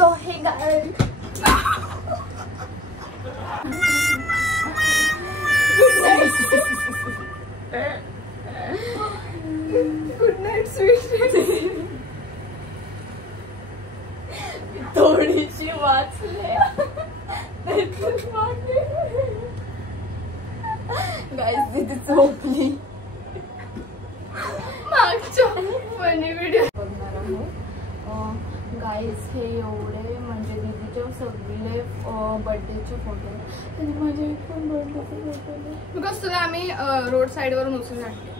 So hey guys good night sweet. थोडीशी वाचले guys तिथे झोपली. मागच्या फनी व्हिडिओ बघणार आहोत गाइस. हे एवढे म्हणजे दीदीचे सगळे बर्थडेचे फोटो आणि माझे पण बर्थडेचे फोटो बिकॉज तुला आम्ही रोड साइड वरून उचलून आणले.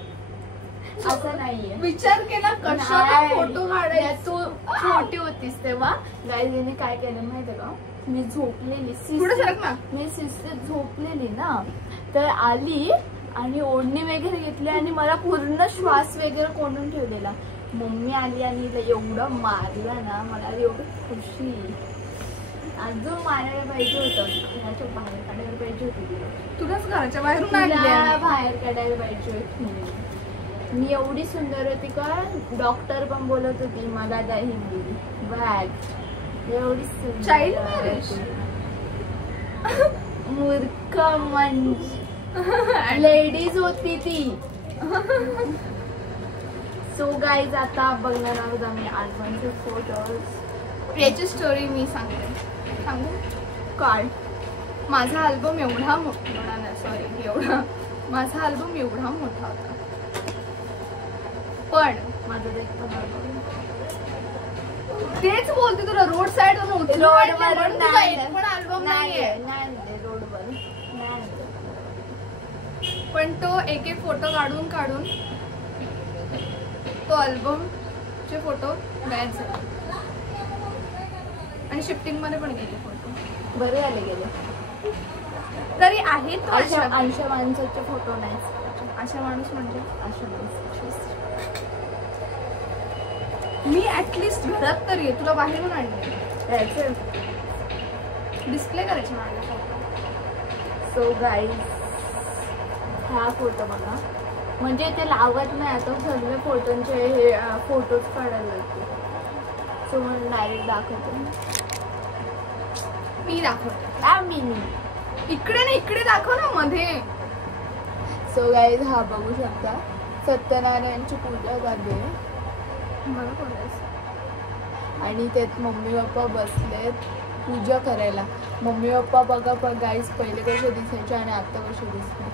असं नाहीये. विचार केला कशाला फोटो काढायला. तू छोटी होतीस तेव्हा गाइस हिने काय केलं माहितीये का, मी झोपलेली मी शिस्तीत झोपलेली ना, तर आली आणि ओढणी वगैरे घेतली आणि मला पूर्ण श्वास वगैरे कोंडून ठेवलेला. मम्मी आली आणि एवढं मारलं ना, मला एवढी खुशी. अजून मारायला पाहिजे होतं, घराच्या बाहेर काढायला पाहिजे होती. तुलाच घराच्या बाहेरून बाहेर काढायला पाहिजे होती. मी एवढी सुंदर होती का डॉक्टर पण बोलत होती मला द्या हिंदी बॅग. एवढी सुंदर चाइल्ड मॅरेज मूर्ख म्हणजे लेडीज होती ती. सो गाईज आता बघणार आहोत आम्ही आठवणचे फोटोज. याची स्टोरी मी सांगू काढ. माझा अल्बम एवढा माझा अल्बम एवढा मोठा होता, पण माझं तेच बोलते तुला रोड साइड वरून पण अल्बम नाहीये. पण तो एक एक फोटो काढून तो अल्बम चे फोटो गायब झाले आणि शिफ्टिंग मध्ये पण गेले फोटो. बरे आले गेले तरी आहेत. आशा माणसाचे फोटो नाही. आशा माणूस म्हणजे आशा माणूस मी ऍटलिस्ट घरात तरी आहे, तुला बाहेरून आणले डिस्प्ले करायचे माझे फोटो. सो गाईज हा फोटो बघा, म्हणजे ते लावत नाही आता सर्व फोटोंचे हे फोटोज काढायला लागते. सो मला डायरेक्ट दाखवते. मी दाखवते इकडे ना, इकडे दाखव ना मध्ये. सो गाईज हा बघू शकता सत्यनारायणची पूजा झाली आणि त्यात मम्मी पप्पा बसलेत पूजा करायला. मम्मी पप्पा बघा गाईज पहिले कसे दिसायचे आणि आता कसे दिसते.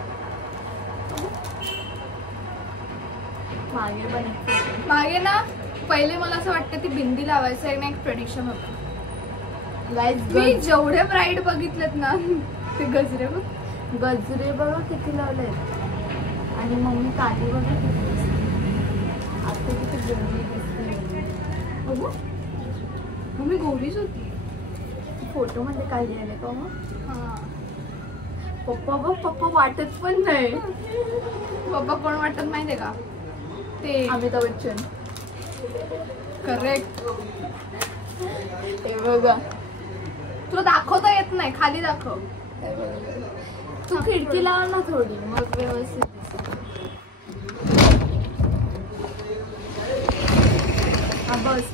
मागे ना पहिले मला असं वाटतं ती बिंदी लावायचं एक ट्रेडिशन होतं गाईज. मी जेवढे ब्राईड बघितलेत ना ते गजरे बघा किती लावले आणि मम्मी काळी बघा किती दिसते. आता किती गोरी दिसते बघू. मम्मी गोरीच होती फोटो मध्ये काढली आले का मग. पप्पा वाटत पण नाही. पप्पा कोण वाटत माहितीये का, ते अमिताभ बच्चन. करेक्ट. हे बघा तुला दाखवता येत नाही, खाली दाखव. तू खिडकी लाव ना थोडी, मग व्यवस्थित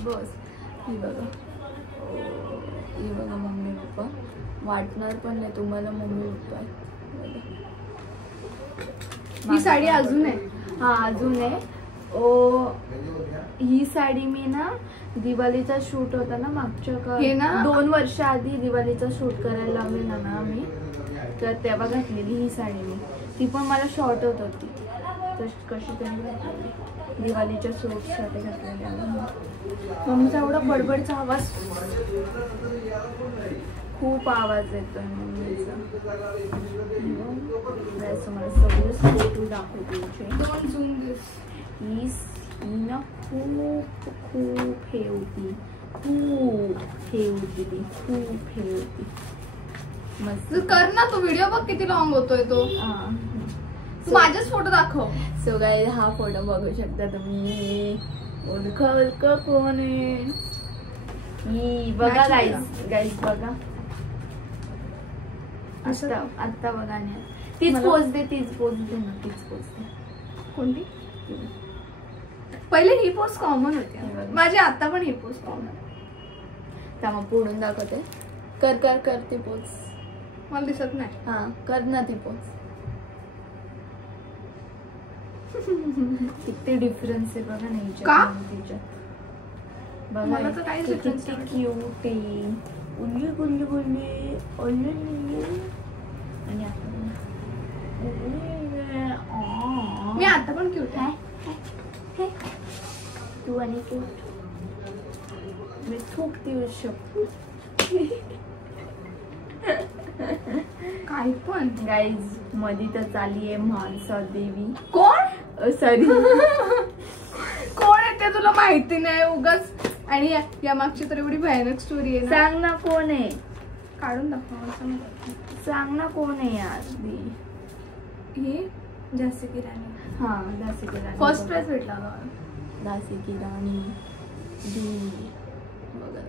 बस. ही बघा मम्मी पप्पा. वाटणार पण नाही तुम्हाला मम्मी पप्पा. ही साडी अजून आहे. हा अजून आहे. ही साडी मी ना दिवाळीचा शूट होता ना मागच्या 2 वर्ष आधी दिवाळीचा शूट करायला लावलेला ना आम्ही, तर तेव्हा घातलेली ही साडी मी. ती पण मला शॉर्ट होत होती तर कशी तरी घातलेली दिवाळीच्या शूटसाठी घातलेली आम्ही. मम्मीचा एवढा बडबडचा आवाज, खूप आवाज येतोय मम्मीचा. मला सगळे फोटो दाखवते. डोंट झूम दिस. ही ना खूप हे होती, खूप हे होती मस्त. कर ना तू व्हिडिओ बघ किती लॉंग होतोय तो. तू माझेच फोटो दाखव. सो गाईज हा फोटो बघू शकता तुम्ही. ओळख कोण आहे ही बघा गाईज बघा. आता बघा नाही तीच पोच दे ना. कोणती पहिले ही पोस्ट कॉमन होती माझी, आता पण ही पोस्ट कॉमन. त्यामुळे पुढून दाखवते. कर कर कर ती पोच. मला दिसत नाही. हा कर ना ती पोच. किती डिफरन्स आहे बघा नाही तिच्या. मला तर काहीच डिफरन्स किती क्यूट आहे. उल्ली गुल्ली गुल्ली उल्ली. आणि मी आता पण क्यूट आहे. तू आणि क्यूट. मी थुकती शकतो. काय पण गाईज मध्ये तर चाली आहे मानसा देवी. कोण? सॉरी कोण आहे ते तुला माहिती नाही उगाच. आणि या मागची तर एवढी भयानक स्टोरी आहे. सांग ना कोण आहे. काढून दाखव. सांग ना कोण आहे यार. ही झांसी की राणी. हा झांसी की राणी. फर्स्ट प्राइज भेटला झांसी की राणी. बघा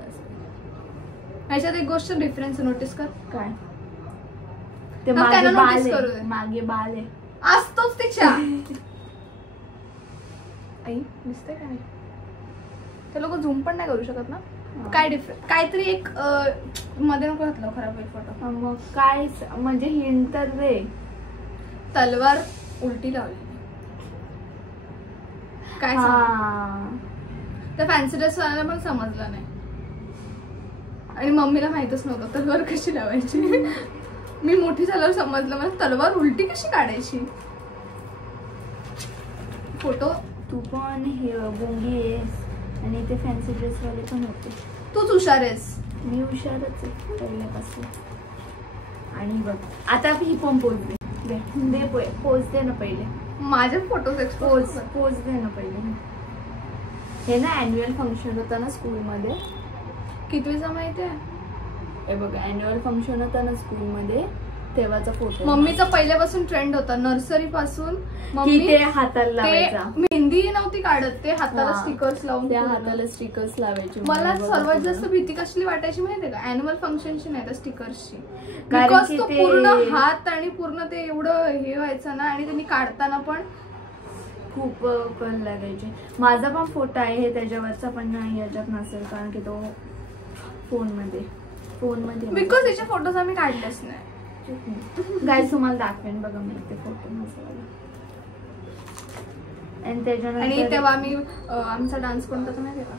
ह्याच्यात एक गोष्ट डिफरन्स नोटीस कर. काय ते मागे बाल आहे. असतोच तिच्या. आई दिसते काय. ते लोक झूम पण नाही करू शकत ना. काय डिफरन्स काहीतरी एक मध्ये नको घातलं खराब होईल फोटो. मग काय म्हणजे हिंट तर दे. तलवार उलटी लावली. काय त्या फॅन्सी ड्रेस वाल्याला पण समजलं नाही. आणि मम्मीला माहितच नव्हतं तलवार कशी लावायची. मी मोठी झाल्यावर समजलं मला तलवार उलटी कशी काढायची. फोटो तू पण गुंगी आहेस आणि ते फॅन्सी ड्रेस वाले पण होते. तूच हुशार आहेस. मी हुशारच आहे पहिल्यापासून. आणि बघ आता ही पण पोच दे. पोच दे ना पहिले. माझे फोटोज पोच दे ना पहिले. हे ना ॲन्युअल फंक्शन होतं ना स्कूलमध्ये. कितवीचा माहिती आहे. हे बघ ॲन्युअल फंक्शन होतं ना स्कूलमध्ये तेव्हाचा फोटो. मम्मीचा पहिल्यापासून ट्रेंड होता नर्सरी पासून. मम्मी ते हाताला लावायचा. मेहंदी नव्हती काढत ते हाताला स्टिकर्स लावून. त्या हाताला स्टिकर्स लावायचे. मला सर्वात जास्त भीती कसली वाटायची माहितीये का. ॲन्युअल फंक्शनची नाही तर स्टिकर्सची. बिकॉज तो पूर्ण हात आणि पूर्ण ते एवढं हे व्हायचं ना. आणि त्यांनी काढताना पण खूप कल लागायचे. माझा पण फोटो आहे त्याच्यावरचा पण नाही याच्यात नसेल कारण की तो फोनमध्ये बिकॉज त्याचे फोटोज आम्ही काढलेच नाही. गाईज तुम्हाला दाखवेन बघा मी ते फोटो. आणि त्याच्यानंतर आणि तेव्हा मी आमचा डान्स कोणता तर माहिती का.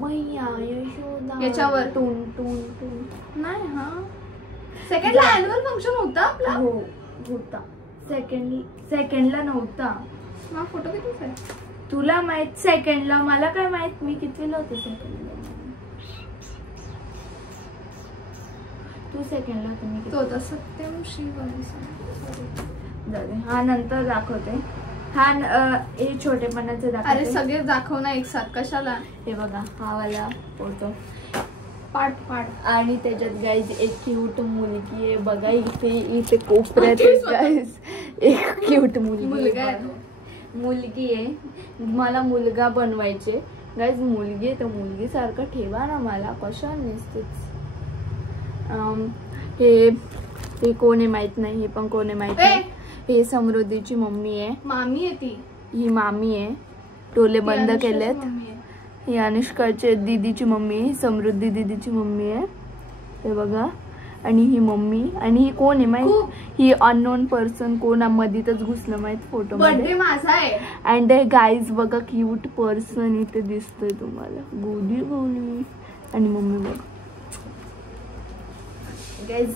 मैया यशोदा याच्यावर टून टून टून नाही. हा सेकंडला ॲन्युअल फंक्शन होता आपला. हो होता. सेकंडला नव्हता. हा फोटो कितीच आहे तुला माहित. सेकंडला मला काय माहित. मी कितवीला होते सेकंडला. तू सेकंडला होते मी तो होता सत्यम शिवम. हा नंतर दाखवते. हा हे छोटेपणाचे दाखवते. अरे सगळे दाखव ना एक साथ कशाला. हे बघा हा वाला फोटो. पाठ आणि त्याच्यात गाईज एक क्यूट मुलगी आहे बघा. इथे कोपऱ्यात गाईज एक क्यूट मुलगी आहे. मला मुलगा बनवायचे गाईज. मुलगी आहे तर मुलगी सारखं ठेवा ना मला. कशा नसतेच. हे कोण आहे माहित नाही. हे पण कोण आहे माहित नाही. हे समृद्धीची मम्मी आहे. मामी आहे ती. ही मामी आहे. डोले बंद केलेत. ही अनुष्काची दीदीची मम्मी. समृद्धी दीदीची मम्मी आहे. हे बघा. आणि ही मम्मी. आणि ही कोण आहे माहित. ही अननोन पर्सन. कोण मधीतच घुसलं माहित फोटो मध्ये. माझा आहे. अँड गाईज बघा क्यूट पर्सन इथे दिसतोय तुम्हाला. गोली गोली. आणि मम्मी बघा गाईज.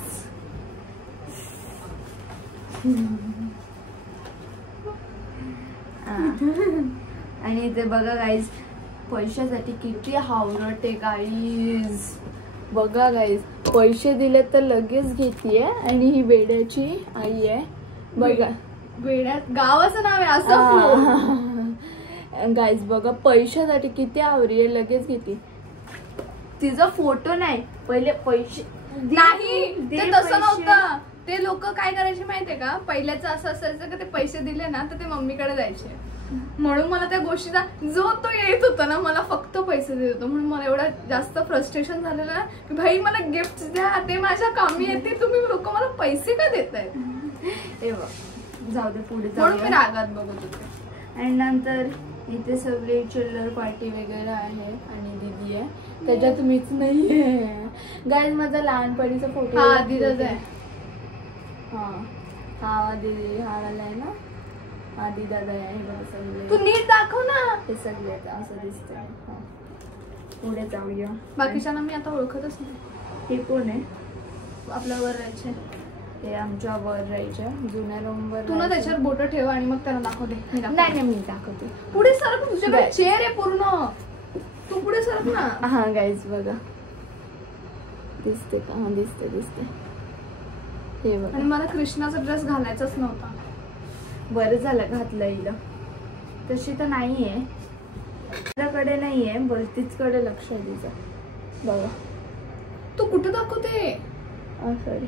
आणि ते बघा गाईज पैशासाठी किती हावरट आहे गाईज. बघा गाईज पैसे दिले तर लगेच घेतीये. आणि ही वेड्याची आई आहे बघा. वेड्यात गावाचं नाव आहे असं. गाईज बघा पैशासाठी किती आवरी आहे. लगेच घेते. तिचा फोटो नाही पहिले पैसे नाही. ते तसं नव्हतं. ते लोक काय करायचे माहितीये का. पहिल्याचं असं असायचं की ते पैसे दिले ना तर ते मम्मीकडे जायचे. म्हणून मला त्या गोष्टीचा जो तो येत होता ना मला फक्त पैसे देत होतो. म्हणून मला एवढा जास्त फ्रस्ट्रेशन झालेलं ना की भाई मला गिफ्ट द्या. ते माझ्या कामी येते. तुम्ही लोक मला पैसे का देतायत. हे बघ जाऊ दे पुढे म्हणून मी रागात बघत होते. आणि नंतर इथे सगळे चिल्लर पार्टी वगैरे आहे. आणि नाहीये, त्याच्यात मीच नाहीये. गाईज माझा लहानपणीचा फोटो आधी दादा आहे. हा दीदी हा वाला आहे ना, आधी दादा आहे. हे बघा सगळे, तू नीट दाखव ना. हे सगळे असं दिसतंय. पुढे जाऊया. बाकीच्यांना मी आता ओळखतच नाही. हे कोण आहे? आपल्यावर राहायचे, हे आमच्या वर राहायच्या जुन्या रूमवर. तू ना त्याच्यावर बोट ठेव आणि मग त्यांना दाखव दे. नाही मी दाखवते. पुढे सरक, तुझ्याकडे चेअर आहे पूर्ण, तू पुढे सरक ना. हा गाईज बघा, दिसते का? हा दिसते दिसते. हे बघा. आणि मला कृष्णाचा ड्रेस घालायचाच नव्हता. बरं झालं घातलं हिला. तशी तर नाहीये, माझ्याकडे नाहीये, बलतीचकडे लक्ष आहे तिचं. बघा तू कुठे दाखवते? सॉरी,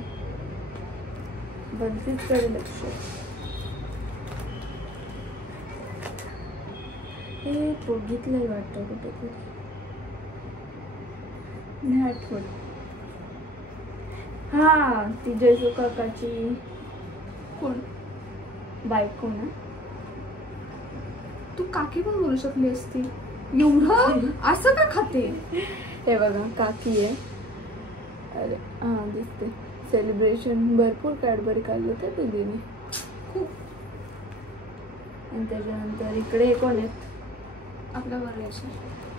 बलतीचकडे लक्ष. हे बघितलंय वाटतं कुठे, नाही आठवत. हा ती जयसू काकाची कोण बायको ना. तू काकी पण बोलू शकली असती. एवढं असं का खाते? हे बघा काकी आहे. अरे हा दिसते. सेलिब्रेशन भरपूर कॅडबरी काढलं होतं दीदीने खूप. आणि त्याच्यानंतर इकडे कोण आहेत? आपल्या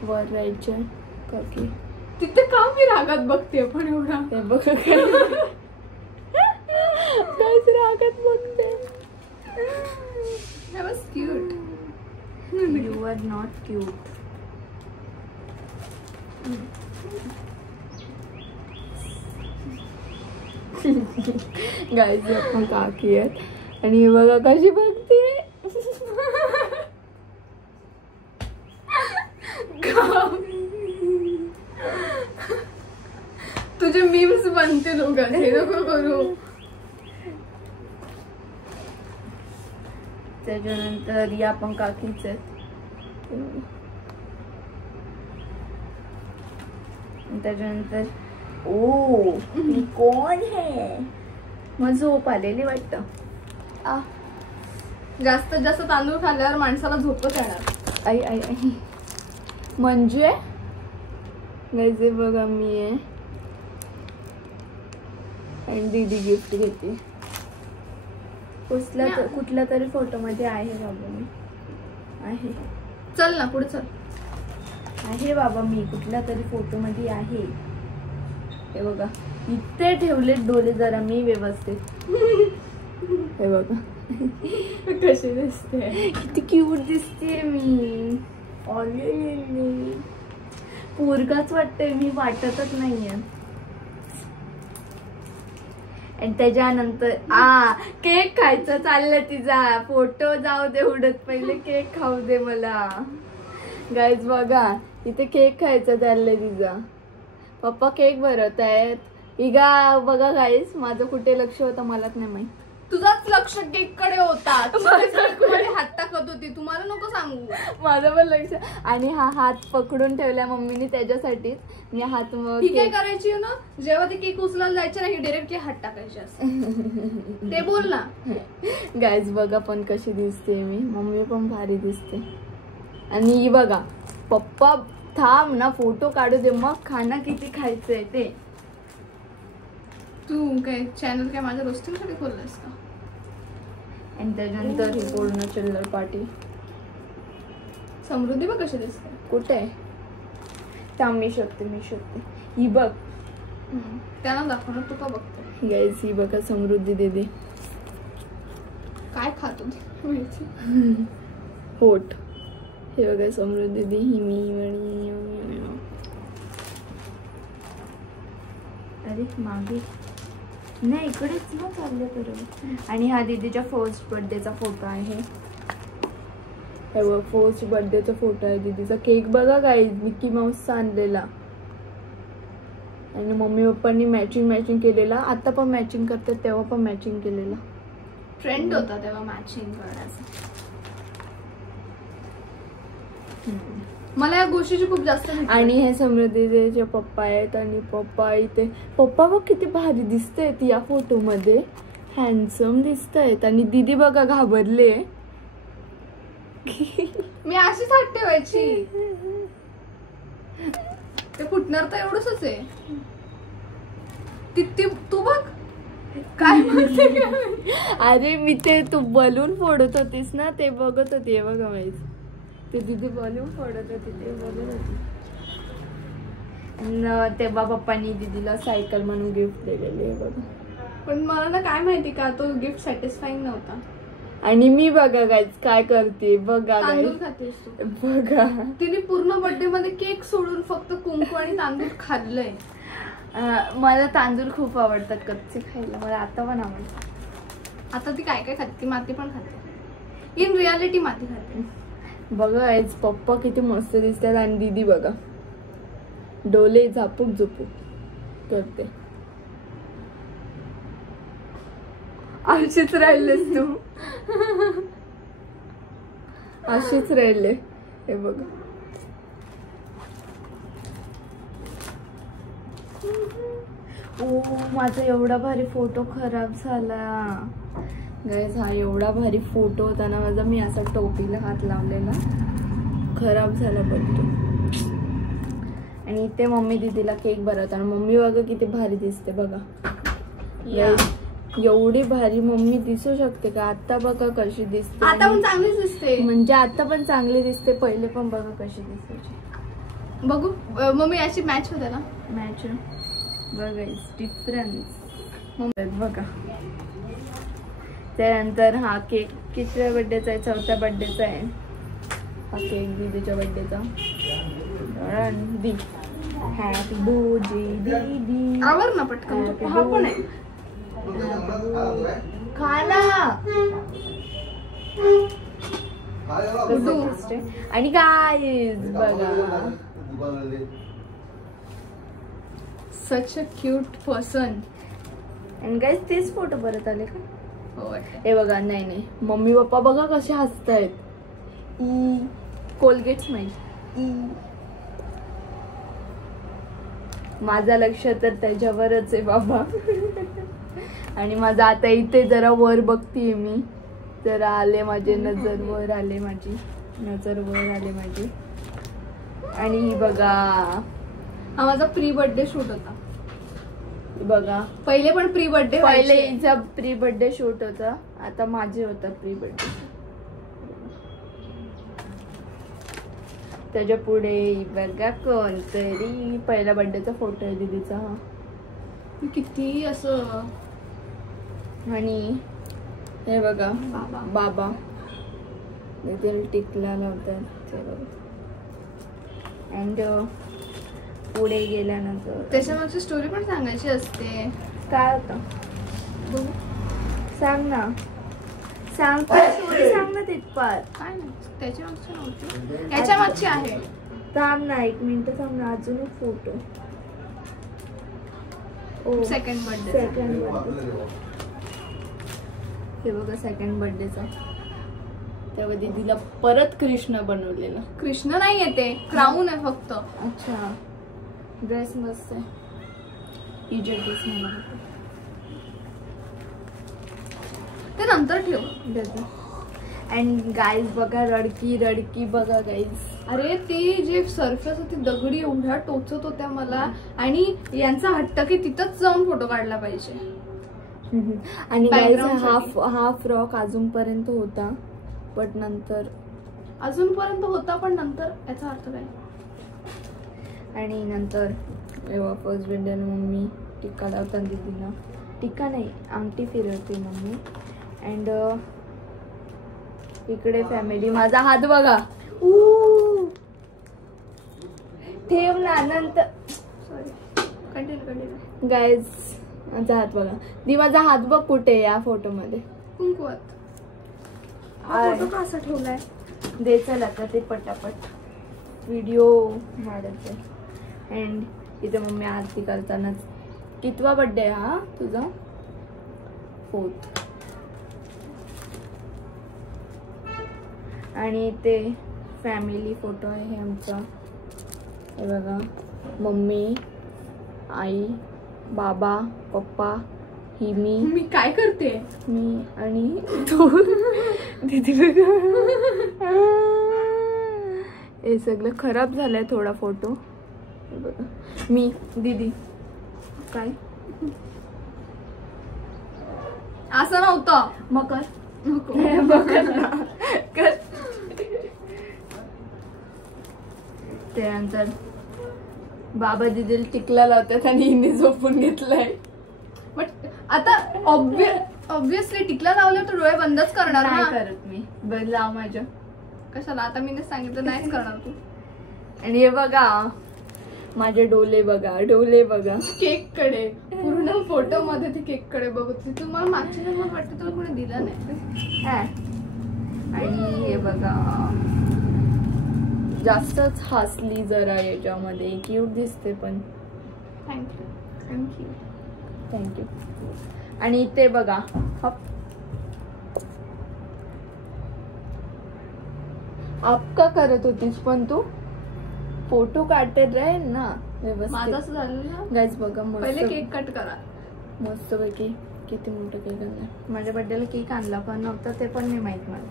वर राहायचे काकी. तिथे का मी रागात बघते पण एवढा? हे बघा काहीच रागात बघते. That was cute. You are not cute. Guys आपण काकी आहेत आणि हे बघा कशी बघते. तुझे मीम्स बनते लोक, हे नको करू. त्याच्यानंतर या पण काकीच आहेत. त्याच्यानंतर ओ कोण है? मग झोप आलेली वाटतं. जास्तीत जास्त तांदूळ खाल्ल्यावर माणसाला झोपच येणार. आई आई आई म्हणजे नाही बघा मी आहे आणि दीदी गिफ्ट घेते. कुठल्या तरी फोटो मध्ये आहे बाबा मी. आहे चल ना पुढे चल. आहे बाबा मी कुठल्या तरी फोटो मध्ये आहे. हे बघा इथे ठेवले डोले जरा मी व्यवस्थित. हे बघा कशी दिसते, किती क्यूट दिसते मी. ऑलरेडी पोरगाच वाटतंय मी, वाटतच नाहीये. आणि त्याच्यानंतर केक खायचं चाललं तिचा. फोटो जाऊ दे उडत, पहिले केक खाऊ दे मला. गाईज बघा इथे केक खायचं चाललंय तिचा. पप्पा केक भरत आहेत. इगा बघा गाईज माझं कुठे लक्ष होतं मलाच नाही माहित. तुझाच लक्ष केक कडे होता. हात टाकत होती, तुम्हाला नको सांगू. माझं पण लक्ष. आणि हा हात पकडून ठेवलाय मम्मीने त्याच्यासाठीच. मी हात मग ही काय करायची ना, जेव्हा ती केक उचलायला जायची ना, ही डायरेक्टली हात टाकायची असते. ते बोल ना. गाईज बघा पण कशी दिसते मी. मम्मी पण भारी दिसते. आणि ही बघा पप्पा थांब ना फोटो काढू दे मग खाना किती खायचंय ते. तू काय चॅनल काय माझ्या रोस्टिंग साठी खोललास का? आणि त्याच्यानंतर ही पूर्ण चिल्लर पार्टी. समृद्धी बघ कशी दिसते. कुठे थांब मी शोधते ही बघ. त्यांना दाखवणार तू का बघते. गाईज ही बघा समृद्धी दीदी काय खात होती. होट. हे बघा समृद्धी दीदी ही मी. अरे मागे नाही इकडेच ना चालले बरोबर. आणि हा दीदीच्या फर्स्ट बर्थडेचा फोटो आहे. फर्स्ट बर्थडेचा फोटो आहे दीदीचा. केक बघा गाईज मिकी माऊसचा आणलेला. आणि मम्मी पप्पांनी मॅचिंग केलेला. आता पण मॅचिंग करतात, तेव्हा पण मॅचिंग केलेला. ट्रेंड होता तेव्हा मॅचिंग करण्याचा. मला या गोष्टीची खूप जास्त. आणि हे समृद्धीचे पप्पा आहेत. आणि पप्पा इथे पप्पा बघ किती भारी दिसतायत या फोटो मध्ये. हँडसम दिसतायत. आणि दीदी बघा घाबरले. मी अशीच हात ठेवायची. ते फुटणार तर एवढंच आहे. तू बघ काय म्हणते. अरे मी ते तू बलून फोडत होतीस ना ते बघत होती. बघा माहिती ते दिदी बलून फोडत होती ते बघत होती. तेव्हा पप्पानी दीदीला सायकल म्हणून गिफ्ट दिलेली आहे बघा. पण मला ना काय माहिती का तो गिफ्ट सॅटिस्फाईंग नव्हता. आणि मी बघा गाईज काय करते बघा. तांदूळ खातेस तू बघा. तिने पूर्ण बर्थडे मध्ये केक सोडून फक्त कुंकू आणि तांदूळ खाल्लंय. मला तांदूळ खूप आवडतात कच्चे खायला. मला आता पण आवडतात. आता ती काय काय खाते. ती माती पण खाते. इन रियालिटी माती खाते. बघा गाईज पप्पा किती मस्त दिसतात आणि दीदी बघा डोले झापूक झोपूक करते. अशीच राहिलेस तू. अशीच राहिले. हे बघ ओ माझा एवढा भारी फोटो खराब झाला गाईज. हा एवढा भारी फोटो होता ना माझा. मी असा टोपीला हात लावलेला खराब झाला बघतो. आणि इथे मम्मी दीदीला केक भरवताना मम्मी बघा किती भारी दिसते बघा. एवढी भारी मम्मी दिसू शकते का. आता बघा कशी दिसते. आता पण चांगलीच दिसते. म्हणजे आता पण चांगली दिसते. पहिले पण बघा कशी दिसायची. बघू मम्मी अशी मॅच होते ना. मॅच बघा डिफरन्स बघा. त्यानंतर हा केक कितव्या बर्थडेचा आहे. 4थ्या बर्थडेचा आहे हा केक. दीदीच्या बर्थडेचा. दी हॅपी बर्थडे दीदी. आवर ना पटकन. हा पण आहे. खाना आणि गाईज बघा सच अ क्यूट पर्सन. आणि गाईज तेच फोटो परत आले का. हो हे बघा. नाही मम्मी पप्पा बघा कसे हसतायत. Colgate smile. माझं लक्ष तर त्याच्यावरच आहे बाबा. आणि माझं आता इथे जरा वर बघतीये मी. जरा आले माझे नजर वर आले. माझी नजर वर आले माझी. आणि ही बघा हा माझा प्री बर्थडे शूट होता बघा. पहिले पण प्री बर्थडे. पहिले हिचा प्री बर्थडे शूट होता. आता माझे होता प्री बर्थडे. त्याच्या पुढे बघा कोणतरी पहिला बर्थडेचा फोटो आहे दीदीचा. हा किती असं. आणि हे बघा बाबा टिकला लावतात. अँड पुढे गेल्यानंतर त्याच्यामागची स्टोरी पण सांगायची असते. काय होतं सांग ना. सांग स्टोरी सांग ना. तिथपात काय नाही. त्याच्यामागची नव्हती. त्याच्यामागची आहे. थांब ना 1 मिनिट थांब ना. अजून एक फोटो. Second birthday. हे बघा सेकंड बर्थडेचा. तेव्हा दीदीला परत कृष्ण बनवलेला. कृष्ण नाही येते. क्राऊन आहे फक्त. अच्छा ड्रेस मस्त आहे. इजत ड्रेस मला ते नंतर ठेव. अँड गाईज बघा रडकी बघा गाईज. अरे ती जे सरफेस होती दगडी एवढ्या टोचत होत्या मला. आणि यांचा हट्ट की तिथंच जाऊन फोटो काढला पाहिजे. आणि गाईज हा फ्रॉक अजूनपर्यंत होता. बट नंतर अजूनपर्यंत होता पण नंतर याचा अर्थ काय. आणि नंतर फर्स्ट बर्थडे मम्मी टिक्का लावताना दीदीला. टिक्का नाही अंगठी फिरवते मम्मी. अँड इकडे फॅमिली. माझा हात बघा. ठेव ना नंतर. सॉरी कंटिन्यू गाईज माझा हात बघा. दी माझा हात बघ कुठे या फोटो मध्ये. कुंकुवात. फोटो का असा ठेवलाय. दे चल आता ते पटापट व्हिडिओ वाढत आहे. अँड इथे मम्मी आरती करताना. कितवा बर्थडे हा तुझा. 4th. आणि इथे फॅमिली फोटो आहे आमचा. हे बघा मम्मी आई बाबा पप्पा ही मी काय करते. मी आणि तू दीदी बघा. हे सगळं खराब झालंय थोडा फोटो. बघा मी दीदी काय असं नव्हतं मकर नको त्यानंतर बाबा दीदीला टिकला लावतात आणि हिने झोपून घेतलाय. बट आता ऑब्विसली टिकला लावलं तर डोळे बंदच करणार नाही ना. करत मी. बरं लाव माझ्या. कशाला आता मी सांगितलं नाहीच करणार तू. आणि हे बघा माझे डोले बघा डोले बघा केक कडे पूर्ण फोटो मध्ये ती केक कडे बघत होती. तू मला मागच्या जन्मात वाटतं तुला कोणी दिलं नाही. आणि हे बघा जास्तच हसली जरा याच्यामध्ये क्यूट दिसते पण. Thank you thank you thank you. आणि ते बघा आपका करत होतीस पण तू फोटो काढते राहील ना माझं असं झालं ना. गाईज बघा पहिले केक कट करा. मस्त पैकी किती मोठं केक आणला. माझ्या बर्थडेला केक आणला पण नव्हता ते पण नाही माहित मला.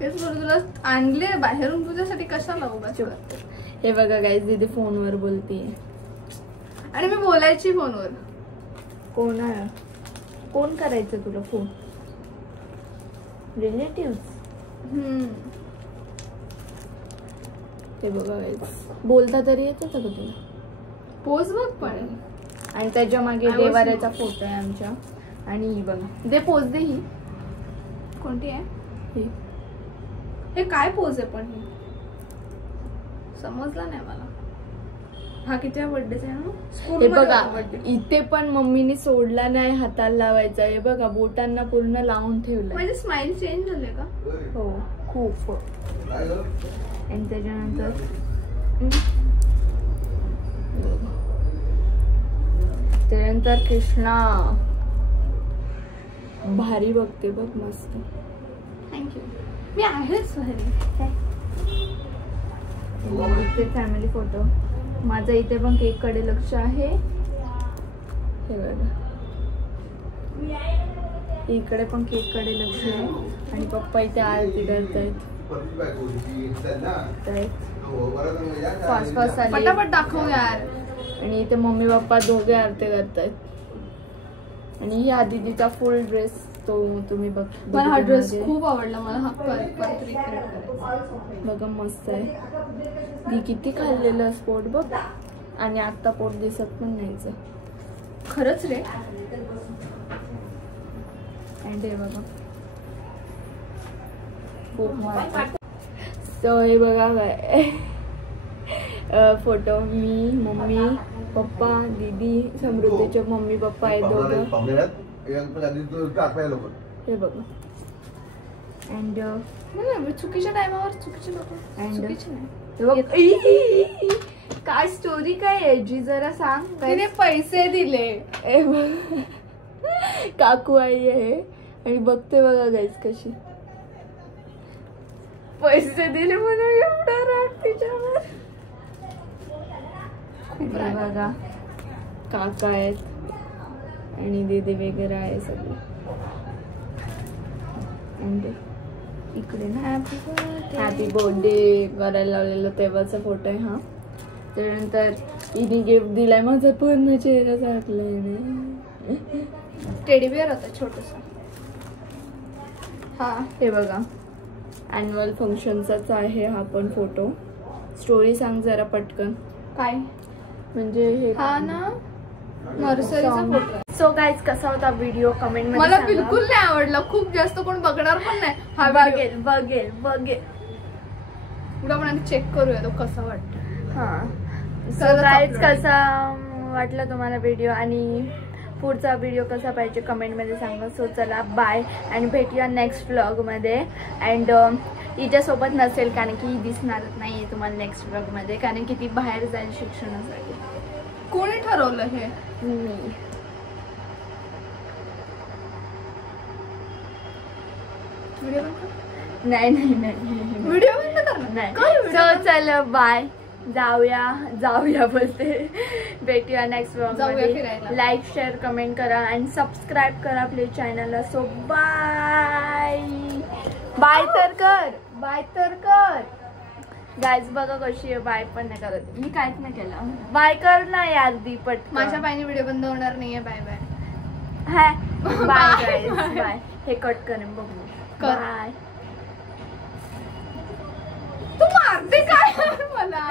तेच बरोबर तुला आणले बाहेरून तुझ्यासाठी कशाला उगाच. हे बघा गाईज दीदी फोनवर बोलतीये आणि मी बोलायची फोनवर. कोण करायचं तुला फोन रिलेटिव्ह. ते बघा बोलता तरी येतं का तुला. पोज बघ पण. आणि त्याच्या मागे देवाऱ्याचा फोटो आहे आमच्या. आणि ही बघा दे पोज दे. ही कोणती आहे. ही हे काय पोज आहे पण. ही समजला नाही मला. हा किती बर्थडेचा आहे ना. हे बघा इथे पण मम्मीने सोडला नाही हाताला लावायचा. हे बघा बोटांना पूर्ण लावून ठेवलं. म्हणजे स्माइल चेंज झाले का. हो खूप. आणि त्याच्यानंतर कृष्णा भारी बघते बघ मस्त. थँक्यू. मी आहेच भारी. इथे फॅमिली फोटो. माझा इथे पण केक कडे लक्ष आहे. हे बघा इकडे पण केक कडे लक्ष आहे. आणि पप्पा इथे आरती करतायत. फास्ट फास्ट आले. पटापट दाखव यार. आणि इथे मम्मी पप्पा दोघे आरती करतायत. आणि ही दीदीचा फुल ड्रेस तो तुम्ही बघ. मला हा ड्रेस खूप आवडला. मला हा परत रिक्रिएट करायचा. बघा मस्त आहे. ती किती खाल्लेलं स्पोर्ट बघ. आणि आता पोट दिसत पण नाही खरंच रे. आणि हे बघा खूप मस्त. सो हे बघा फोटो मी मम्मी पप्पा दीदी समृद्धीचे मम्मी पप्पा आहेत दोघं. हे बघा. अँड चुकीच्या टायमावर चुकीचे लोक. काय स्टोरी काय याची जरा सांग. तिने पैसे दिले. काकू आई आहे आणि बघते बघा गाईज कशी पैसे दिले म्हणून एवढा राग तिच्यावर. खूप बघा काका आहेत आणि दीदी वगैरे आहे सगळे. इकडे ना हॅपी बर्थडे करायला लावलेलं तेव्हाचा फोटो आहे हा. त्यानंतर हिने गिफ्ट दिलाय. माझा पूर्ण चेहरा झाकलाय. टेडी बिअर होता छोटसा. हा हे बघा ॲन्युअल फंक्शनचाच आहे हा पण फोटो. स्टोरी सांग जरा पटकन. काय म्हणजे हे हा ना नर्सरीचा फोटो. सो गाईज कसा होता व्हिडिओ कमेंट मध्ये मला बिलकुल नाही आवडला. खूप जास्त कोण बघणार पण नाही. हा बघेल बघेल बघेल. पुढे आपण चेक करूया तो कसा वाटतो. हा सो गाईज कसा वाटला तुम्हाला व्हिडिओ आणि पुढचा व्हिडिओ कसा पाहिजे कमेंट मध्ये सांगा. सो चला बाय आणि भेटूया नेक्स्ट व्लॉग मध्ये. अँड हिच्यासोबत नसेल कारण की ही दिसणारच नाहीये तुम्हाला नेक्स्ट व्लॉग मध्ये कारण की ती बाहेर जाईल शिक्षणासाठी. कोणी ठरवलं हे. मी. नाही नाही नाही व्हिडिओ बंद कर नाही. सो चल बाय. जाऊया बोलते. भेटूया नेक्स्ट व्लॉग मध्ये. लाईक शेअर कमेंट करा आणि सबस्क्राईब करा आपल्या चॅनलला. So bye. बाय तर कर. गाईज बघा कशी आहे, बाय पण नाही करत. मी काहीच नाही केलं. बाय कर ना यार दीपट. माझ्या बाईने व्हिडिओ बंद होणार नाहीये. Bye bye. Bye guys bye. हे कट करेन बघू. बाय. तू मारते काय मला.